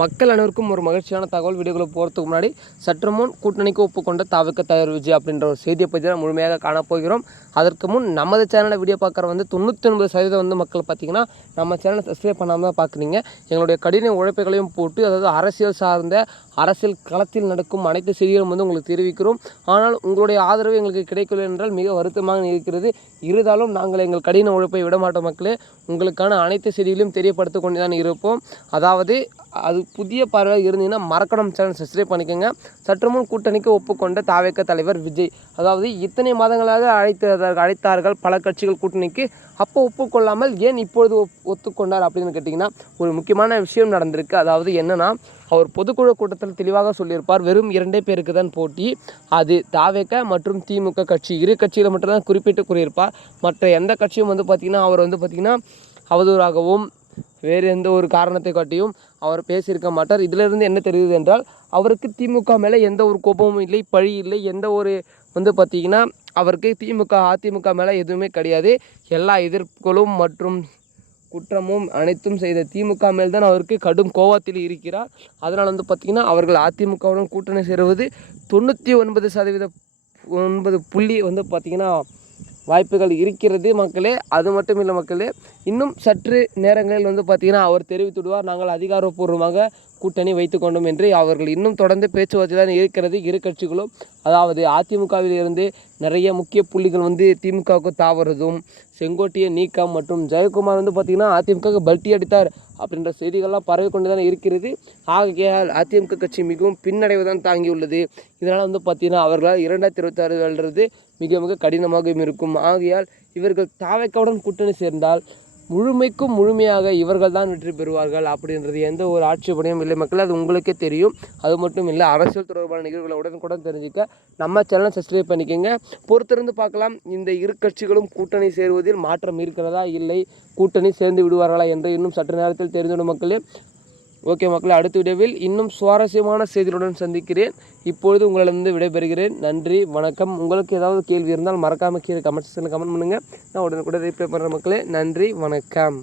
மக்கள் அனைவருக்கும் ஒரு மகிழ்ச்சியான தகவல். வீடியோக்குள்ள போகிறதுக்கு முன்னாடி சற்று முன் கூட்டணிக்கு ஒப்புக்கொண்ட தாவக தலைவர் விஜய் அப்படின்ற ஒரு செய்தியை பற்றி தான் முழுமையாக காணப்போகிறோம். அதற்கு முன் நமது சேனலில் வீடியோ பார்க்குற 99% மக்கள் பார்த்திங்கன்னா நம்ம சேனலை சப்ஸ்கிரைப் பண்ணாமல் தான் பார்க்குறீங்க. எங்களுடைய கடின உழைப்புகளையும் போட்டு, அதாவது அரசியல் சார்ந்த அரசியல் களத்தில் நடக்கும் அனைத்து செய்திகளும் உங்களுக்கு தெரிவிக்கிறோம். ஆனால் உங்களுடைய ஆதரவு எங்களுக்கு கிடைக்கவில்லை என்றால் மிக வருத்தமாக இருக்கிறது. இருந்தாலும் நாங்கள் எங்கள் கடின உழைப்பை விடமாட்டோம் மக்களே. உங்களுக்கான அனைத்து செய்திகளையும் தெரியப்படுத்த கொண்டு தான் இருப்போம். அதாவது அது புதிய பார்வையாக இருந்தீங்கன்னா மறக்கணும் சேனல் சப்ஸ்கிரைப் பண்ணிக்கோங்க. சற்று முன் கூட்டணிக்கு ஒப்புக்கொண்ட தாவேக தலைவர் விஜய், அதாவது இத்தனை மாதங்களாக அழைத்தார்கள் பல கட்சிகள் கூட்டணிக்கு, அப்போ ஒப்புக்கொள்ளாமல் ஏன் இப்பொழுது ஒத்துக்கொண்டார் அப்படின்னு கேட்டிங்கன்னா ஒரு முக்கியமான விஷயம் நடந்திருக்கு. அதாவது என்னென்னா, அவர் பொதுக்குழு கூட்டத்தில் தெளிவாக சொல்லியிருப்பார், வெறும் 2 பேருக்கு தான் போட்டி, அது தாவேக மற்றும் திமுக கட்சி, இரு கட்சிகளை மட்டும்தான் குறிப்பிட்டு கூறியிருப்பார். மற்ற எந்த கட்சியும் பார்த்திங்கன்னா அவர் பார்த்திங்கன்னா அவதூறாகவும் வேறு எந்த ஒரு காரணத்தை காட்டியும் அவர் பேசியிருக்க மாட்டார். இதிலிருந்து என்ன தெரியுது என்றால், அவருக்கு திமுக மேலே எந்த ஒரு கோபமும் இல்லை, பழி இல்லை, எந்த ஒரு பார்த்திங்கன்னா அவருக்கு அதிமுக மேலே எதுவுமே கிடையாது. எல்லா எதிர்ப்புகளும் மற்றும் குற்றமும் அனைத்தும் செய்த திமுக மேல் தான் அவருக்கு கடும் கோபத்தில் இருக்கிறார். அதனால் பார்த்திங்கன்னா அவர்கள் அதிமுகவுடன் கூட்டணி சேருவது 99% புள்ளி பார்த்திங்கன்னா வாய்ப்புகள் இருக்கிறது மக்களே. அது மட்டும் இல்லை மக்களே, இன்னும் சற்று நேரங்களில் பார்த்திங்கன்னா அவர் தெரிவித்துவிடுவார், நாங்கள் அதிகாரப்பூர்வமாக கூட்டணி வைத்து கொண்டோம் என்று. அவர்கள் இன்னும் தொடர்ந்து பேச்சுவார்த்தை தான் இருக்கிறது இரு கட்சிகளும். அதாவது அதிமுகவில் இருந்து நிறைய முக்கிய புள்ளிகள் திமுகவுக்கு தாவறதும், செங்கோட்டையை நீக்கம் மற்றும் ஜெயக்குமார் பார்த்திங்கன்னா அதிமுக பல்ட்டி அடித்தார் அப்படின்ற செய்திகள்லாம் பரவி கொண்டு தான் இருக்கிறது. ஆகையால் அதிமுக கட்சி மிகவும் பின்னடைவு தான் தாங்கியுள்ளது. இதனால் பார்த்திங்கன்னா அவர்களால் 2026 வெல்றது மிக மிக கடினமாக இருக்கும். ஆகையால் இவர்கள் தாவேக்காவுடன் கூட்டணி சேர்ந்தால் முழுமையாக இவர்கள் தான் வெற்றி பெறுவார்கள் அப்படின்றது எந்த ஒரு ஆட்சேபனையும் இல்லை மக்கள். அது உங்களுக்கே தெரியும். அது மட்டும் இல்லை, அரசியல் தொடர்பான நிகழ்வுகளை உடனுக்குடன் தெரிஞ்சுக்க நம்ம சேனலை சப்ஸ்கிரைப் பண்ணிக்கோங்க. பொறுத்திருந்து பார்க்கலாம், இந்த இரு கட்சிகளும் கூட்டணி சேருவதில் மாற்றம் இருக்கிறதா, இல்லை கூட்டணி சேர்ந்து விடுவார்களா என்று இன்னும் சற்று நேரத்தில் தெரிந்துவிடும் மக்களே. ஓகே மக்களே, அடுத்த வீடியோவில் இன்னும் சுவாரஸ்யமான செய்திகளுடன் சந்திக்கிறேன். இப்பொழுது உங்களிடமிருந்து விடைபெறுகிறேன். நன்றி, வணக்கம். உங்களுக்கு ஏதாவது கேள்வி இருந்தால் மறக்காமல் கீழே கமெண்ட் செக்ஷனில் கமெண்ட் பண்ணுங்கள். நான் உடனுக்குடன் ரிப்ளை பண்ணுறேன் மக்களே. நன்றி, வணக்கம்.